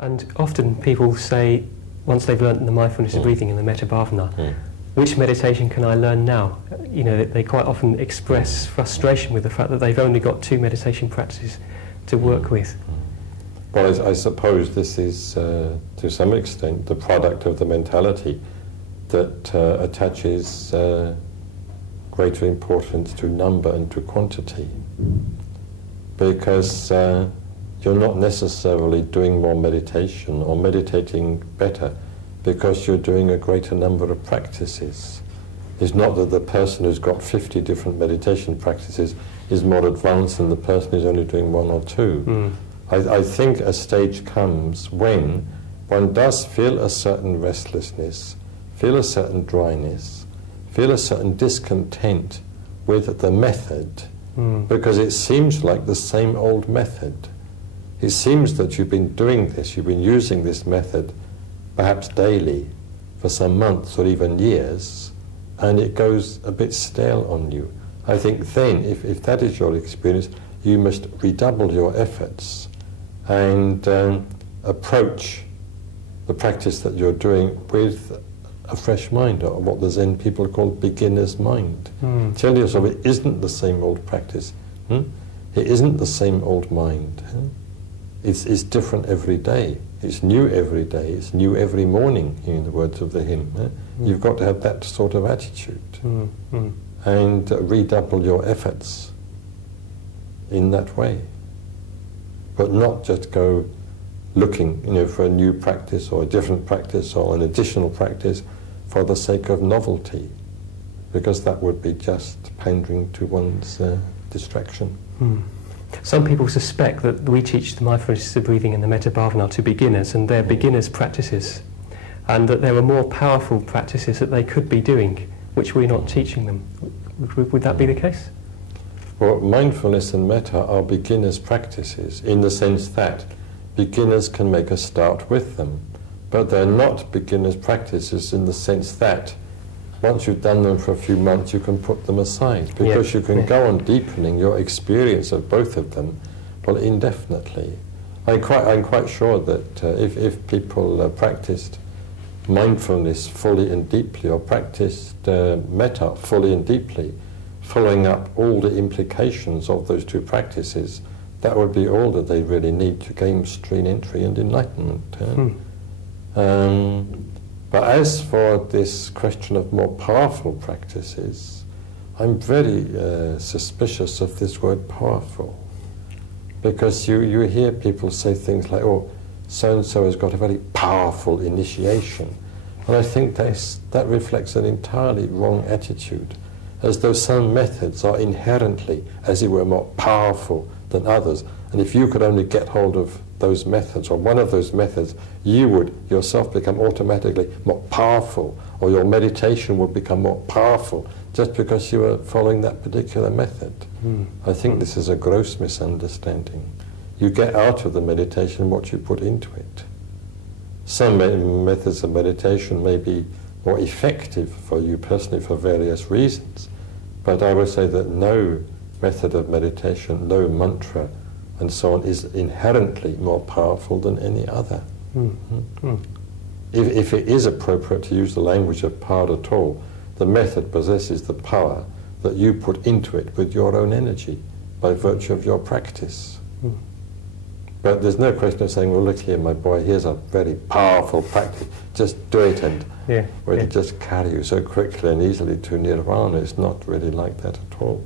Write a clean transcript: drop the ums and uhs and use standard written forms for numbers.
And often people say, once they've learnt the mindfulness of breathing and the metta bhavana, which meditation can I learn now? You know, they quite often express frustration with the fact that they've only got 2 meditation practices to work with. Well, I suppose this is, to some extent, the product of the mentality that attaches greater importance to number and to quantity. Because you're not necessarily doing more meditation or meditating better because you're doing a greater number of practices. It's not that the person who's got 50 different meditation practices is more advanced than the person who's only doing 1 or 2. I think a stage comes when one does feel a certain restlessness, feel a certain dryness, feel a certain discontent with the method, because it seems like the same old method. It seems that you've been doing this, you've been using this method perhaps daily for some months or even years, and it goes a bit stale on you. I think then, if that is your experience, you must redouble your efforts and approach the practice that you're doing with a fresh mind, or what the Zen people call beginner's mind. Tell yourself it isn't the same old practice. It isn't the same old mind. It's different every day. It's new every day. It's new every morning, in the words of the hymn. You've got to have that sort of attitude and redouble your efforts in that way. But not just go looking, for a new practice or a different practice or an additional practice for the sake of novelty, because that would be just pandering to one's distraction. Some people suspect that we teach the mindfulness of breathing and the metta bhavana to beginners, and they're beginners' practices, and that there are more powerful practices that they could be doing, which we're not teaching them. Would that be the case? Well, mindfulness and metta are beginners' practices in the sense that beginners can make a start with them, but they're not beginners' practices in the sense that once you've done them for a few months you can put them aside, because you can go on deepening your experience of both of them, well, indefinitely. I'm quite sure that if people practiced mindfulness fully and deeply, or practiced metta fully and deeply, following up all the implications of those 2 practices, that would be all that they really need to gain stream entry and enlightenment. But as for this question of more powerful practices, I'm very suspicious of this word powerful, because you hear people say things like, oh, so-and-so has got a very powerful initiation, and I think that reflects an entirely wrong attitude, as though some methods are inherently, as it were, more powerful than others, and if you could only get hold of those methods, or one of those methods, you would yourself become automatically more powerful, or your meditation would become more powerful just because you were following that particular method. I think this is a gross misunderstanding. You get out of the meditation what you put into it. Some methods of meditation may be more effective for you personally for various reasons, but I would say that no method of meditation, no mantra, and so on, is inherently more powerful than any other. If it is appropriate to use the language of power at all, the method possesses the power that you put into it with your own energy by virtue of your practice. But there's no question of saying, well, look here, my boy, here's a very powerful practice, just do it, and it'll just carry you so quickly and easily to nirvana. It's not really like that at all.